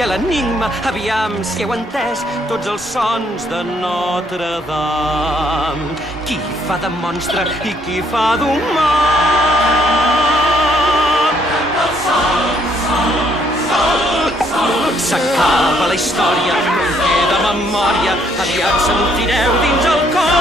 i a l'enigma, aviam si heu entès tots els sons de Notre Dame. Qui fa de monstre i qui fa d'humà? S'acaba la història, però en queda memòria, aviat sentireu dins el cor.